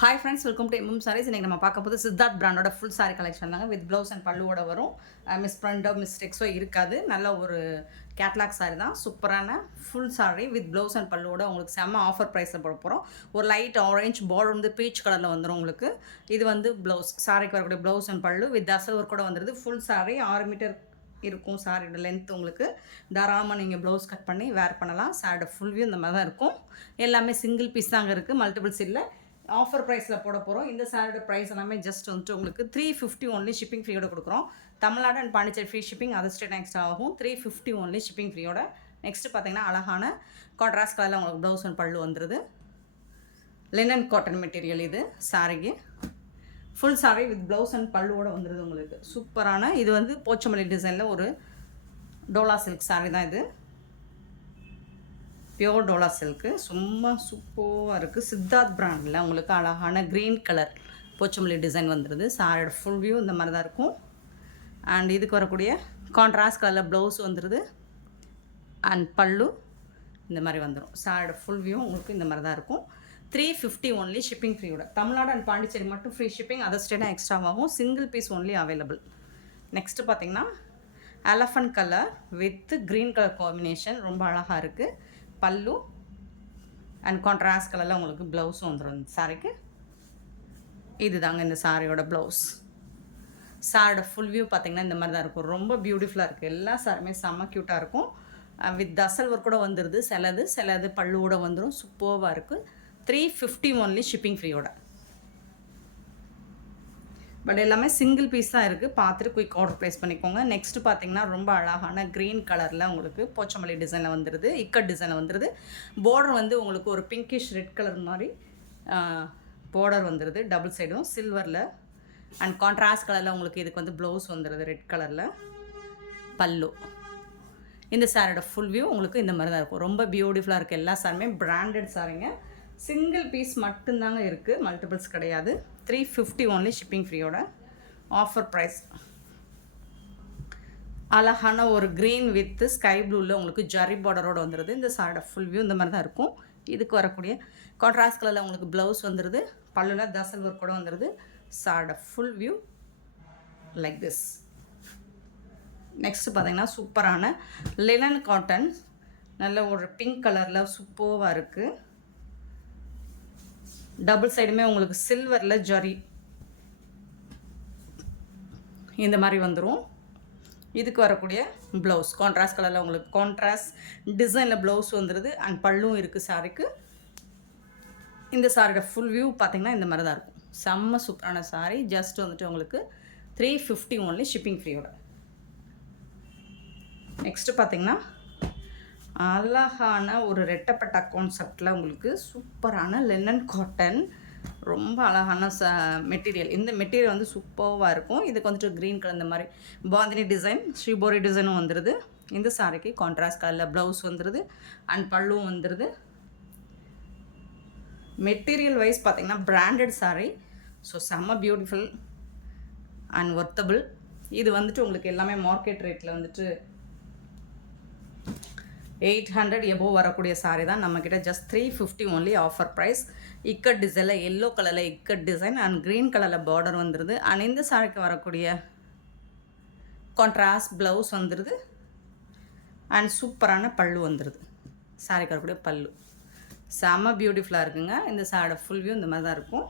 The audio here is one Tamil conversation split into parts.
Hi friends, welcome to MM saris. இன்றைக்கி நம்ம பார்க்க போது சித்தார்த் பிராண்டோட ஃபுல் சாரி கலெக்ஷன் தாங்க. வித் ப்ளவுஸ் அண்ட் பல்லுவோட வரும். மிஸ் ப்ரிண்டோ மிஸ்டேக்ஸோ இருக்காது. நல்ல ஒரு கேட்லாக் சாரி தான். சூப்பரான full sari with blouse and பல்லுவோட உங்களுக்கு செம்ம ஆஃபர் ப்ரைஸில் போட போகிறோம். ஒரு லைட் ஆரஞ்ச் பார்டர் வந்து பீச் கலரில் வந்துடும் உங்களுக்கு. இது வந்து ப்ளவுஸ், சாரிக்கு வரக்கூடிய ப்ளவுஸ் அண்ட் பல்லு வித் அசல் ஒர்க் கூட வந்துடுது. ஃபுல் சாரி 6 மீட்டர் இருக்கும். சாரியோட லென்த் உங்களுக்கு தாராளமாக நீங்கள் ப்ளவுஸ் கட் பண்ணி வேர் பண்ணலாம். சாரியோட ஃபுல் வியூ இந்த மாதிரி தான் இருக்கும். எல்லாமே சிங்கிள் பீஸ் தாங்க இருக்குது, மல்டிபிள்ஸ் இல்லை. ஆஃபர் ப்ரைஸில் போட போகிறோம். இந்த சாரியோட ப்ரைஸ் எல்லாமே ஜஸ்ட் வந்துட்டு உங்களுக்கு 350 ஒன்லி ஷிப்பிங் ஃப்ரீயோட கொடுக்குறோம். Tamil Nadu and Pondicherry free shipping, other state extra ஆகும். 350 ஒன்லி ஷிப்பிங் ஃப்ரீயோட. நெக்ஸ்ட்டு பார்த்தீங்கன்னா அழகான கான்ட்ராஸ்ட் கலரில் உங்களுக்கு ப்ளவுஸ் அண்ட் பல்லு வந்துடுது. லினன் காட்டன் மெட்டீரியல் இது சாரிக்கு. Full sari with blouse and பல்லுவோட வந்துடுது உங்களுக்கு. சூப்பரான இது வந்து போச்சமல்லி டிசைனில் ஒரு டோலா சில்க் சாரி தான் இது. பியோர் டோலா சில்க்கு சும்மா சூப்பராக இருக்குது. சித்தார்த் பிராண்டில் உங்களுக்கு அழகான க்ரீன் கலர் போச்சமல்லி டிசைன் வந்துடுது. சாரியோட ஃபுல் வியூ இந்த மாதிரி தான் இருக்கும். அண்ட் இதுக்கு வரக்கூடிய கான்ட்ராஸ்ட் கலரில் ப்ளவுஸ் வந்துடுது. அண்ட் பல்லு இந்த மாதிரி வந்துடும். சாரியோட ஃபுல் வியூ உங்களுக்கு இந்த மாதிரி தான் இருக்கும். 350 ஒன்லி ஷிப்பிங் ஃப்ரீயோட. தமிழ்நாடு அண்ட் பாண்டிச்சேரி மட்டும் ஃப்ரீ ஷிப்பிங், அதர் ஸ்டேட்டாக எக்ஸ்ட்ராவாகும். Single piece only available. Next பார்த்தீங்கன்னா elephant colour with green colour combination ரொம்ப அழகாக இருக்குது. பல்லு அண்ட் கான்ட்ராஸ்ட் கலரில் உங்களுக்கு ப்ளவுஸும் வந்துடும் இந்த சாரிக்கு. இது தாங்க இந்த சாரியோட ப்ளவுஸ். சாரியோட ஃபுல் வியூ பார்த்திங்கன்னா இந்த மாதிரி தான் இருக்கும். ரொம்ப பியூட்டிஃபுல்லாக இருக்குது. எல்லா சாரியுமே செம்ம க்யூட்டாக இருக்கும். வித் அசல் ஒர்க் கூட வந்துடுது. சிலது பல்லுவோட வந்துடும். சூப்பராக இருக்குது. 350 ஒன்லி ஷிப்பிங் ஃப்ரீயோட. பட் எல்லாமே சிங்கிள் பீஸ் தான் இருக்குது. பார்த்துட்டு குயிக் ஆர்டர் ப்ளேஸ் பண்ணிக்கோங்க. நெக்ஸ்ட்டு பார்த்தீங்கன்னா ரொம்ப அழகான க்ரீன் கலரில் உங்களுக்கு போச்சமல்லி டிசைனில் வந்துடுது. இக்கட் டிசைனில் வந்துடுது. பார்டர் வந்து உங்களுக்கு ஒரு பிங்கிஷ் ரெட் கலர் மாதிரி பார்டர் வந்துடுது. டபுள் சைடும் சில்வரில் அண்ட் கான்ட்ராஸ்ட் கலரில் உங்களுக்கு இதுக்கு வந்து ப்ளவுஸ் வந்துடுது ரெட் கலரில். பல்லு இந்த சாரியோட ஃபுல் வியூ உங்களுக்கு இந்த மாதிரி தான் இருக்கும். ரொம்ப பியூட்டிஃபுல்லாக இருக்குது. எல்லா சாரியுமே பிராண்டட் சாரிங்க. சிங்கிள் பீஸ் மட்டும்தாங்க இருக்குது, மல்டிபிள்ஸ் கிடையாது. 350 ஒன்லி ஷிப்பிங் ஃப்ரீயோட ஆஃபர் ப்ரைஸ். அழகான ஒரு க்ரீன் வித் ஸ்கை ப்ளூவில் உங்களுக்கு ஜரி பார்டரோடு வந்துடுது. இந்த சாரியோட ஃபுல் வியூ இந்த மாதிரி தான் இருக்கும். இதுக்கு வரக்கூடிய கான்ட்ராஸ்ட் கலரில் உங்களுக்கு ப்ளவுஸ் வந்துடுது. பல்லுவில் தசல் ஒர்க் கூட வந்துடுது. சாரியோட full view like this. Next பார்த்தீங்கன்னா சூப்பரான லினன் காட்டன், நல்ல ஒரு பிங்க் கலரில் சூப்பராக இருக்குது. டபுள் சைடுமே உங்களுக்கு சில்வரில் ஜரி இந்த மாதிரி வந்துடும். இதுக்கு வரக்கூடிய ப்ளவுஸ் கான்ட்ராஸ்ட் கலரில் உங்களுக்கு கான்ட்ராஸ்ட் டிசைனில் ப்ளவுஸ் வந்துடுது. அண்ட் பல்லும் இருக்குது சாரிக்கு. இந்த சாரியோட ஃபுல் வியூ பார்த்திங்கன்னா இந்த மாதிரி தான் இருக்கும். செம்ம சூப்பரான சாரி. ஜஸ்ட் வந்துட்டு உங்களுக்கு 350 ஒன்லி ஷிப்பிங் ஃப்ரீயோட. நெக்ஸ்ட்டு பார்த்திங்கன்னா அழகான ஒரு ரெட்டப்பட்டா கான்செப்டில் உங்களுக்கு சூப்பரான லெனன் காட்டன், ரொம்ப அழகான மெட்டீரியல். இந்த மெட்டீரியல் வந்து சூப்பராக இருக்கும். இதுக்கு வந்துட்டு க்ரீன் கலர் இந்த மாதிரி பாந்தினி டிசைன், ஸ்ரீபோரி டிசைனும் வந்துடுது. இந்த சாரிக்கு கான்ட்ராஸ்ட் கலரில் ப்ளவுஸ் வந்துடுது. அண்ட் பல்லுவும் வந்துடுது. மெட்டீரியல் வைஸ் பார்த்திங்கன்னா பிராண்டட் சாரி. ஸோ செம்ம பியூட்டிஃபுல் அண்ட் ஒர்த்தபிள். இது வந்துட்டு உங்களுக்கு எல்லாமே மார்க்கெட் ரேட்டில் வந்துட்டு 800 எபோவ் வரக்கூடிய சாரி தான். நம்மக்கிட்ட just 350 only offer price. Ikat டிசைனில் எல்லோ கலரில் இக்கட் டிசைன் அண்ட் க்ரீன் கலரில் பார்டர் வந்துடுது. அண்ட் இந்த சாரிக்கு வரக்கூடிய கான்ட்ராஸ்ட் ப்ளவுஸ் வந்துடுது. அண்ட் சூப்பரான பல்லு வந்துடுது. சாரிக்கு வரக்கூடிய பல்லு செம்ம பியூட்டிஃபுல்லாக இருக்குங்க. இந்த சாரியோட ஃபுல் வியூ இந்த மாதிரி தான் இருக்கும்.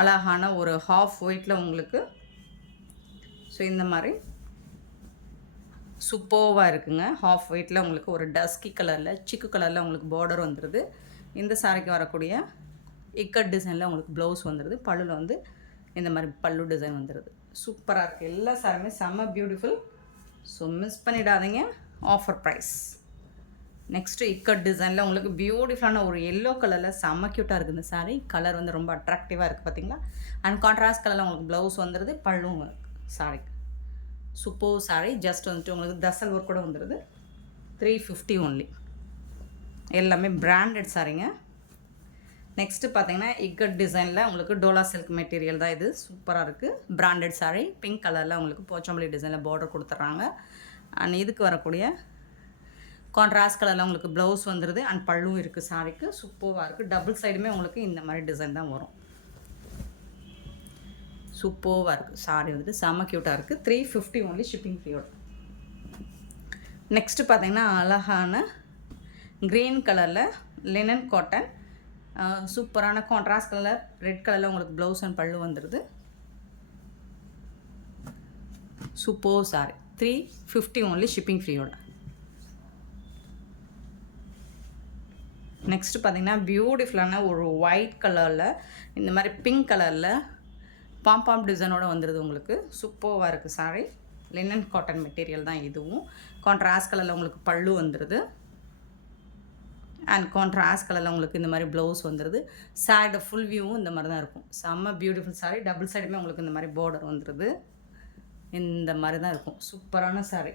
அழகான ஒரு ஹாஃப் ஒயிட்டில் உங்களுக்கு ஸோ இந்த மாதிரி சூப்பராக இருக்குங்க. ஹாஃப் ஒயிட்டில் உங்களுக்கு ஒரு டஸ்கி கலரில் சிக்கு கலரில் உங்களுக்கு பார்டர் வந்துடுது. இந்த சாரிக்கு வரக்கூடிய இக்கட் டிசைனில் உங்களுக்கு ப்ளவுஸ் வந்துடுது. பல்லுவில் வந்து இந்த மாதிரி பல்லு டிசைன் வந்துடுது. சூப்பராக இருக்குது. எல்லா சாரியுமே செம்ம பியூட்டிஃபுல். ஸோ மிஸ் பண்ணிடாதீங்க. Offer price. நெக்ஸ்ட்டு இக்கட் டிசைனில் உங்களுக்கு பியூட்டிஃபுல்லான ஒரு எல்லோ கலரில் செம்ம க்யூட்டாக இருக்குது. இந்த சாரீ கலர் வந்து ரொம்ப அட்ராக்டிவாக இருக்குது பார்த்தீங்களா. அண்ட் கான்ட்ராஸ்ட் கலரில் உங்களுக்கு ப்ளவுஸ் வந்துடுது. பல்லும் சாரிக்கு சூப்பர் சாரீ. ஜஸ்ட் வந்துட்டு உங்களுக்கு தசல் ஒர்க் கூட வந்துடுது. 350 ஒன்லி. எல்லாமே பிராண்டட் சாரீங்க. நெக்ஸ்ட்டு பார்த்தீங்கன்னா இக்கட் டிசைனில் உங்களுக்கு டோலா சில்க் மெட்டீரியல் தான் இது. சூப்பராக இருக்குது. பிராண்டட் சாரீ பிங்க் கலரில் உங்களுக்கு போச்சம்பள்ளி டிசைனில் பார்டர் கொடுத்துட்றாங்க. அண்ட் இதுக்கு வரக்கூடிய கான்ட்ராஸ்ட் கலரில் உங்களுக்கு ப்ளவுஸ் வந்துடுது அண்ட் பல்லும் இருக்குது சாரிக்கு. சூப்பராக இருக்குது. டபுள் சைடுமே உங்களுக்கு இந்த மாதிரி டிசைன் தான் வரும். சூப்பராக இருக்குது. சாரி வந்துட்டு செம்ம க்யூட்டாக இருக்குது. 350 ஒன்லி ஷிப்பிங் ஃப்ரீயோட. நெக்ஸ்ட்டு பார்த்தீங்கன்னா அழகான க்ரீன் கலரில் லினன் காட்டன் சூப்பரான கான்ட்ராஸ்ட் கலர் ரெட் கலரில் உங்களுக்கு ப்ளவுஸ் அண்ட் பல்லு வந்துடுது. சூப்பர் சாரி 350 ஒன்லி ஷிப்பிங் ஃப்ரீயோட. நெக்ஸ்ட்டு பார்த்தீங்கன்னா பியூட்டிஃபுல்லான ஒரு ஒயிட் கலரில் இந்த மாதிரி பிங்க் கலரில் பாம் டிசைனோட வந்துடுது உங்களுக்கு. சூப்பராக இருக்குது சாரி. லினன் காட்டன் மெட்டீரியல் தான் இதுவும். கான்ட்ராஸ்ட் கலரில் உங்களுக்கு பல்லு வந்துடுது அண்ட் கான்ட்ராஸ்ட் கலரில் உங்களுக்கு இந்த மாதிரி ப்ளவுஸ் வந்துடுது. சாரியோட ஃபுல் வியூவும் இந்த மாதிரி தான் இருக்கும். செம்ம பியூட்டிஃபுல் சாரி. டபுள் சைடுமே உங்களுக்கு இந்த மாதிரி பார்டர் வந்துடுது. இந்த மாதிரி தான் இருக்கும். சூப்பரான சாரி.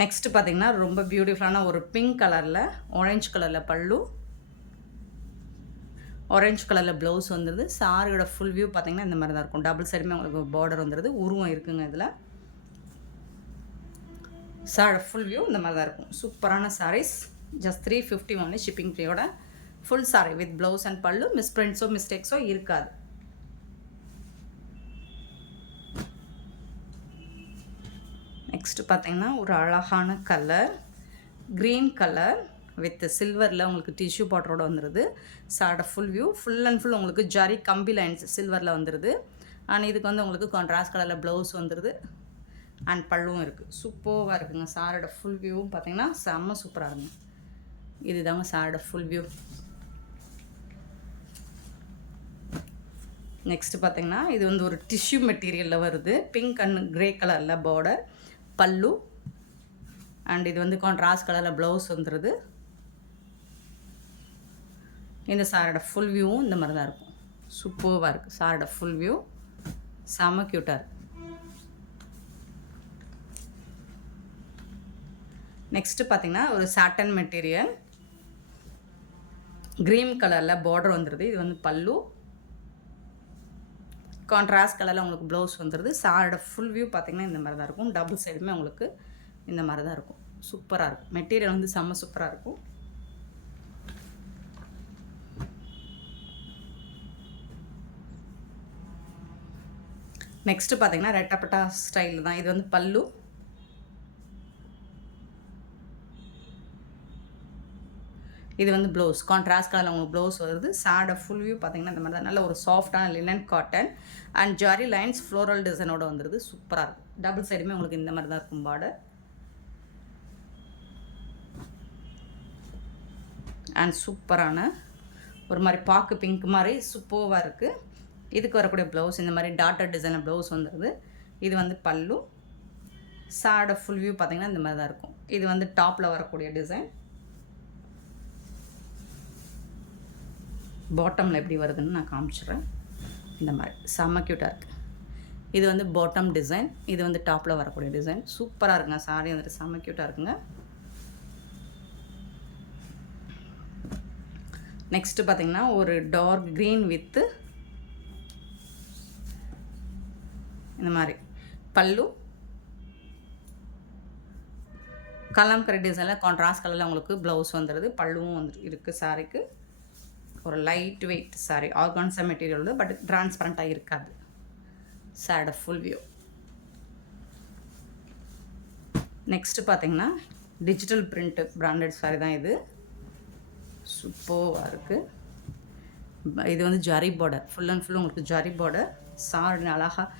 நெக்ஸ்ட்டு பார்த்தீங்கன்னா ரொம்ப பியூட்டிஃபுல்லான ஒரு பிங்க் கலரில் ஆரஞ்சு கலரில் பல்லு, ஆரஞ்சு கலரில் ப்ளவுஸ் வந்துடுது. சாரியோட ஃபுல் வியூ பார்த்திங்கன்னா இந்த மாதிரி தான் இருக்கும். டபுள் சைடுமே உங்களுக்கு பார்டர் வந்துடுது. உருவம் இருக்குங்க இதில். சாரியோட ஃபுல் வியூ இந்த மாதிரி தான் இருக்கும். சூப்பரான சாரீஸ். ஜஸ்ட் 350 ஒன்லி ஷிப்பிங் ஃப்ரீயோட full sari with blouse and pallu. மிஸ்பிரிண்ட்ஸோ மிஸ்டேக்ஸோ இருக்காது. நெக்ஸ்ட்டு பார்த்தீங்கன்னா ஒரு அழகான கலர் க்ரீன் கலர் வித் சில்வரில் உங்களுக்கு டிஷ்யூ பாட்டரோட வந்துடுது. சாரோட full view full and full உங்களுக்கு ஜரி கம்பி லைன்ஸ் சில்வரில் வந்துடுது. அண்ட் இதுக்கு வந்து உங்களுக்கு கான்ட்ராஸ்ட் கலரில் ப்ளவுஸ் வந்துடுது அண்ட் பல்லுவும் இருக்குது. சூப்பராக இருக்குங்க. சாரோட ஃபுல் வியூவும் பார்த்தீங்கன்னா செம்ம சூப்பராக இருக்குங்க. இது தாங்க சாரோட ஃபுல் வியூ. நெக்ஸ்ட்டு பார்த்தீங்கன்னா இது வந்து ஒரு டிஷ்யூ மெட்டீரியலில் வருது. பிங்க் அண்ட் க்ரே கலரில் பார்டர் பல்லு அண்ட் இது வந்து கான்ட்ராஸ்ட் கலரில் ப்ளவுஸ் வந்துடுது. இந்த சாரோட ஃபுல் வியூவும் இந்த மாதிரி தான் இருக்கும். சூப்பராக இருக்குது. சாரோட ஃபுல் வியூ செம்ம க்யூட்டாக இருக்குது. நெக்ஸ்ட்டு பார்த்திங்கன்னா ஒரு சாட்டன் மெட்டீரியல் க்ரீன் கலரில் பார்டர் வந்துடுது. இது வந்து பல்லு, கான்ட்ராஸ்ட் கலரில் உங்களுக்கு ப்ளவுஸ் வந்துடுது. சாரோட ஃபுல் வியூ பார்த்திங்கன்னா இந்த மாதிரி தான் இருக்கும். டபுள் சைடுமே உங்களுக்கு இந்த மாதிரி தான் இருக்கும். சூப்பராக இருக்கும். மெட்டீரியல் வந்து செம்ம சூப்பராக இருக்கும். நெக்ஸ்ட்டு பார்த்தீங்கன்னா ரெட்டப்பட்டா ஸ்டைல் தான். இது வந்து பல்லு, இது வந்து ப்ளவுஸ். கான்ட்ராஸ்ட் கலரில் உங்களுக்கு ப்ளவுஸ் வருது. சாரோட ஃபுல் வியூ பார்த்தீங்கன்னா இந்த மாதிரி தான். நல்ல ஒரு சாஃப்டான linen cotton and zari lines floral டிசைனோட வந்துடுது. சூப்பராக இருக்கும். டபுள் சைடுமே உங்களுக்கு இந்த மாதிரி தான் இருக்கும் பார்டர் அண்ட் சூப்பரான ஒரு மாதிரி பாக்கு பிங்க் மாதிரி சூப்பராக இருக்குது. இதுக்கு வரக்கூடிய ப்ளவுஸ் இந்த மாதிரி டாட்டர் டிசைனில் ப்ளவுஸ் வந்துடுது. இது வந்து பல்லு. சாரோட ஃபுல் வியூ பார்த்திங்கன்னா இந்த மாதிரி தான் இருக்கும். இது வந்து டாப்பில் வரக்கூடிய டிசைன். பாட்டமில் எப்படி வருதுன்னு நான் காமிச்சிடுறேன். இந்த மாதிரி செம்ம க்யூட்டாக இருக்குது. இது வந்து பாட்டம் டிசைன். இது வந்து டாப்பில் வரக்கூடிய டிசைன். சூப்பராக இருக்குங்க. சாரி வந்துட்டு செம்ம க்யூட்டாக இருக்குங்க. நெக்ஸ்ட்டு பார்த்திங்கன்னா ஒரு டார்க் க்ரீன் வித்து இந்த மாதிரி பல்லு, கலம்கரி டிசைனில் கான்ட்ராஸ்ட் கலரில் உங்களுக்கு ப்ளவுஸ் வந்துடுது. பல்லுவும் வந்து இருக்குது சாரிக்கு. ஒரு light weight sorry. Organza material வந்து பட் டிரான்ஸ்பரண்ட்டாக இருக்காது. சாரோட ஃபுல் வியூ. நெக்ஸ்ட்டு பார்த்தீங்கன்னா டிஜிட்டல் பிரிண்ட் பிராண்டட் சாரி தான் இது. சூப்பராக இருக்குது. இது வந்து zari border. Full and full உங்களுக்கு ஜரி பார்டர். சாரி அழகாக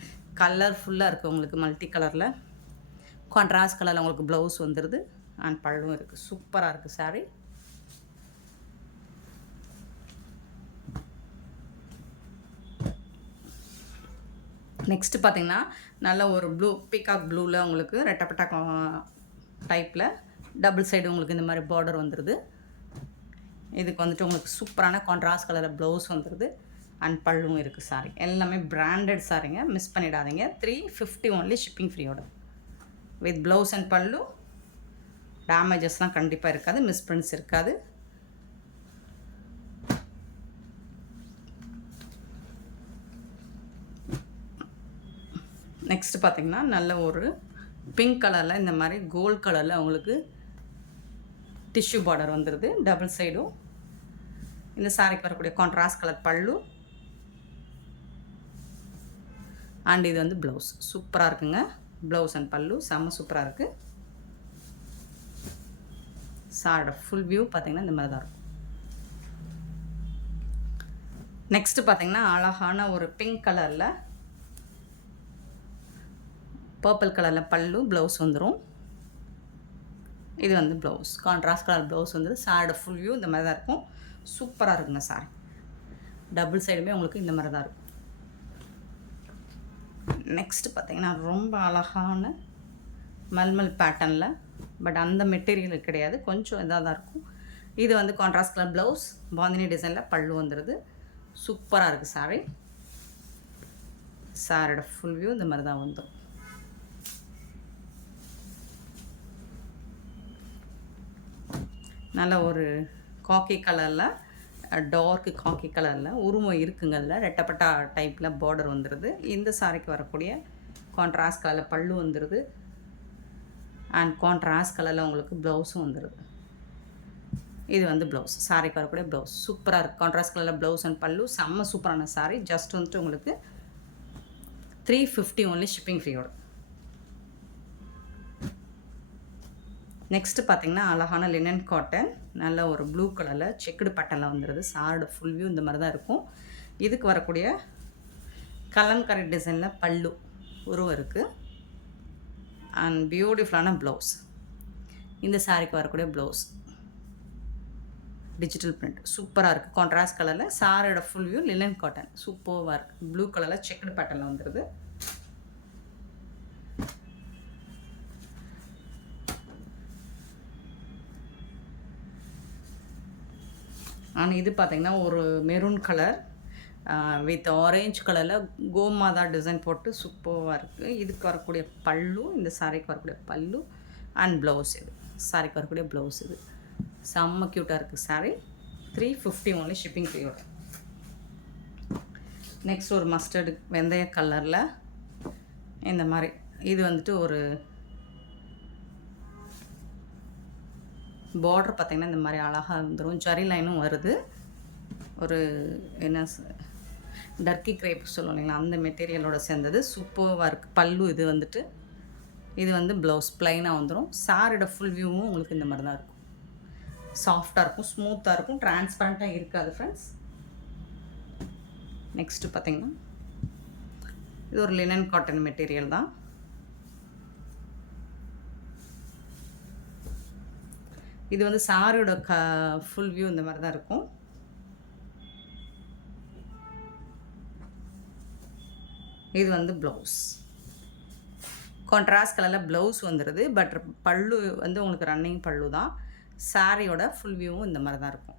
கலர்ஃபுல்லாக இருக்குது. உங்களுக்கு மல்டி கலரில் கான்ட்ராஸ்ட் கலரில் உங்களுக்கு ப்ளவுஸ் வந்துடுது அண்ட் பல்லும் இருக்குது. சூப்பராக இருக்குது சாரி. நெக்ஸ்ட்டு பார்த்திங்கன்னா நல்ல ஒரு ப்ளூ பீகாக் ப்ளூவில் உங்களுக்கு ரெட்டப்பட்டா டைப்பில் டபுள் சைடு உங்களுக்கு இந்த மாதிரி பார்டர் வந்துடுது. இதுக்கு வந்துட்டு உங்களுக்கு சூப்பரான கான்ட்ராஸ்ட் கலரில் ப்ளவுஸ் வந்துடுது அண்ட் பல்லும் இருக்குது. சாரி எல்லாமே பிராண்டட் சாரிங்க. மிஸ் பண்ணிடாதீங்க. 350 ஒன்லி ஷிப்பிங் ஃப்ரீயோட வித் ப்ளவுஸ் அண்ட் பல்லு. டேமேஜஸ்லாம் கண்டிப்பாக இருக்காது, மிஸ்பிரிண்ட்ஸ் இருக்காது. நெக்ஸ்ட் பார்த்திங்கன்னா நல்ல ஒரு பிங்க் கலரில் இந்த மாதிரி கோல்ட் கலரில் உங்களுக்கு டிஷ்யூ பார்டர் வந்துடுது டபுள் சைடும். இந்த சாரிக்கு வரக்கூடிய கான்ட்ராஸ்ட் கலர் பல்லு அண்ட் இது வந்து ப்ளவுஸ். சூப்பராக இருக்குங்க. ப்ளவுஸ் அண்ட் பல்லு செம்ம சூப்பராக இருக்குது. சாரோட ஃபுல் வியூ பார்த்திங்கன்னா இந்த மாதிரி தான் இருக்கும். நெக்ஸ்ட்டு பார்த்திங்கன்னா அழகான ஒரு பிங்க் கலரில் பர்பிள் கலரில் பல்லு, ப்ளவுஸ் வந்துடும். இது வந்து ப்ளவுஸ், கான்ட்ராஸ்ட் கலர் ப்ளவுஸ் வந்து சாரோட ஃபுல் வியூ இந்த மாதிரி தான் இருக்கும். சூப்பராக இருக்குங்க சாரி. டபுள் சைடுமே உங்களுக்கு இந்த மாதிரி தான் இருக்கும். நெக்ஸ்ட்டு பார்த்திங்கன்னா ரொம்ப அழகான மல்மல் பேட்டர்னில், பட் அந்த மெட்டீரியல் கிடையாது, கொஞ்சம் இதாக தான் இருக்கும். இது வந்து கான்ட்ராஸ்ட் கலர் ப்ளவுஸ், பாந்தினி டிசைனில் பல்லு வந்துடுது. சூப்பராக இருக்குது சாரி. சாரோட ஃபுல் வியூ இந்த மாதிரி தான் வந்துடும். நல்ல ஒரு காக்கி கலரில், டார்க்கு காக்கி கலரில் உருவம் இருக்குங்க. அதில் ரெட்டப்பட்டா டைப்பில் பார்டர் வந்துடுது. இந்த சாரிக்கு வரக்கூடிய கான்ட்ராஸ்ட் கலரில் பல்லு வந்துடுது அண்ட் கான்ட்ராஸ்ட் கலரில் உங்களுக்கு ப்ளவுஸும் வந்துடுது. இது வந்து ப்ளவுஸ், சாரிக்கு வரக்கூடிய ப்ளவுஸ் சூப்பராக இருக்குது. கான்ட்ராஸ்ட் கலரில் ப்ளவுஸ் அண்ட் பல்லு செம்ம சூப்பரான சாரி. ஜஸ்ட் வந்துட்டு உங்களுக்கு 350 ஒன்லி ஷிப்பிங் ஃப்ரீயோட. நெக்ஸ்ட்டு பார்த்திங்கன்னா அழகான லினன் காட்டன், நல்ல ஒரு ப்ளூ கலரில் செக்குடு பட்டனில் வந்துடுது. சாரோட ஃபுல் வியூ இந்த மாதிரி தான் இருக்கும். இதுக்கு வரக்கூடிய கலம்கரி டிசைனில் பல்லு உருவம் இருக்குது அண்ட் பியூட்டிஃபுல்லான ப்ளவுஸ். இந்த சாரிக்கு வரக்கூடிய ப்ளவுஸ் டிஜிட்டல் பிரிண்ட் சூப்பராக இருக்குது. கான்ட்ராஸ்ட் கலரில் சாரோட ஃபுல் வியூ லினன் காட்டன் சூப்பராக இருக்குது. ப்ளூ கலரில் செக்குடு பட்டனில் வந்துடுது. ஆனால் இது பார்த்திங்கன்னா ஒரு மெரூன் கலர் வித் ஆரேஞ்ச் கலரில் கோமாதா டிசைன் போட்டு சூப்பராக இருக்குது. இதுக்கு வரக்கூடிய பல்லு, இந்த சாரிக்கு வரக்கூடிய பல்லு அண்ட் ப்ளவுஸ். இது சாரிக்கு வரக்கூடிய ப்ளவுஸ். இது செம்ம க்யூட்டாக இருக்குது சாரி. 350 ஒன்லி ஷிப்பிங் ஃப்ரீயோட. நெக்ஸ்ட் ஒரு மஸ்டர்டு வெந்தய கலரில் இந்த மாதிரி, இது வந்துட்டு ஒரு பார்டர் பார்த்திங்கன்னா இந்த மாதிரி அழகாக வந்துடும். ஜரி லைனும் வருது. ஒரு என்ன டர்க்கி கிரேப் சொல்லுவோம் இல்லைங்களா, அந்த மெட்டீரியலோட சேர்ந்தது. சூப்பராக இருக்குது. பல்லு இது வந்துட்டு, இது வந்து ப்ளவுஸ் ப்ளைனாக வந்துடும். சாரோட ஃபுல் வியூவும் உங்களுக்கு இந்த மாதிரி தான் இருக்கும். சாஃப்டாக இருக்கும், ஸ்மூத்தாக இருக்கும், டிரான்ஸ்பரண்ட்டாக இருக்காது ஃப்ரெண்ட்ஸ். நெக்ஸ்ட்டு பார்த்திங்கன்னா இது ஒரு லினன் காட்டன் மெட்டீரியல் தான். இது வந்து சாரியோட ஃபுல் வியூ இந்த மாதிரி தான் இருக்கும். இது வந்து ப்ளவுஸ், கான்ட்ராஸ்ட் கலரில் ப்ளவுஸ் வந்துடுது. பட் பல்லு வந்து உங்களுக்கு ரன்னிங் பல்லு தான். சாரியோட ஃபுல் வியூவும் இந்த மாதிரி தான் இருக்கும்.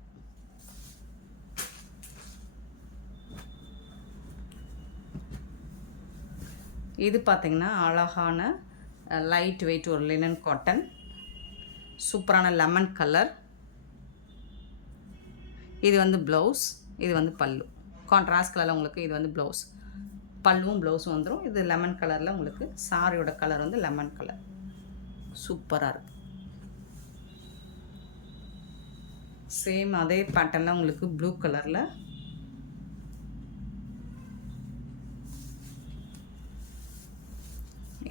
இது பார்த்திங்கன்னா அழகான லைட் வெயிட் ஒரு லினன் காட்டன், சூப்பரான லெமன் கலர். இது வந்து ப்ளவுஸ், இது வந்து பல்லு. கான்ட்ராஸ்ட் கலரில் உங்களுக்கு இது வந்து ப்ளவுஸ், பல்லுவும் ப்ளவுஸும் வந்துடும். இது லெமன் கலரில் உங்களுக்கு சாரியோட கலர் வந்து லெமன் கலர். சூப்பராக இருக்குது. சேம் அதே பேட்டர்னில் உங்களுக்கு ப்ளூ கலரில்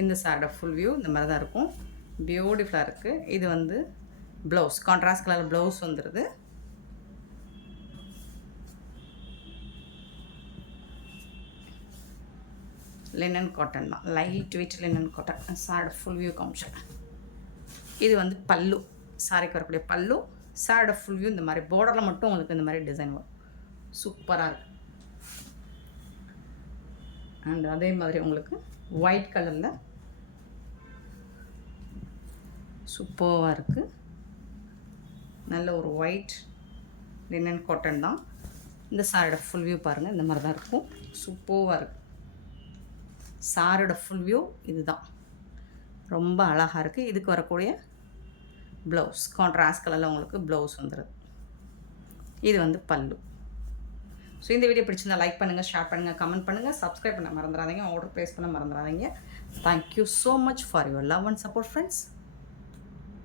இந்த சாரோட ஃபுல் வியூ இந்த மாதிரி தான் இருக்கும். பியூட்டிஃபுல்லாக இருக்குது. இது வந்து ப்ளவுஸ், கான்ட்ராஸ்ட் கலர் ப்ளவுஸ் வந்துடுது. லினன் காட்டன் தான், லைட் வெயிட் லினன் காட்டன். சாரோட ஃபுல் வியூ காமிச்சேன். இது வந்து பல்லு, சாரிக்கு வரக்கூடிய பல்லு. சாரோட ஃபுல் வியூ இந்த மாதிரி பார்டரில் மட்டும் உங்களுக்கு இந்த மாதிரி டிசைன் வரும். சூப்பராக இருக்குது. அண்ட் அதே மாதிரி உங்களுக்கு ஒயிட் கலரில் சூப்பராக இருக்குது. நல்ல ஒரு ஒயிட் லினன் காட்டன் தான். இந்த சாரோட ஃபுல் வியூ பாருங்கள், இந்த மாதிரி தான் இருக்கும். சூப்பராக இருக்குது. சாரோட ஃபுல் வியூ இது தான், ரொம்ப அழகாக இருக்குது. இதுக்கு வரக்கூடிய ப்ளவுஸ் கான்ட்ராஸ்ட் கலரில் உங்களுக்கு ப்ளவுஸ் வந்துடுது. இது வந்து பல்லு. ஸோ இந்த வீடியோ பிடிச்சிருந்தா லைக் பண்ணுங்கள், ஷேர் பண்ணுங்கள், கமெண்ட் பண்ணுங்கள், சப்ஸ்கிரைப் பண்ண மறந்துடாதீங்க, ஆர்டர் ப்ளேஸ் பண்ண மறந்துடாதீங்க. Thank you so much for your love and support friends.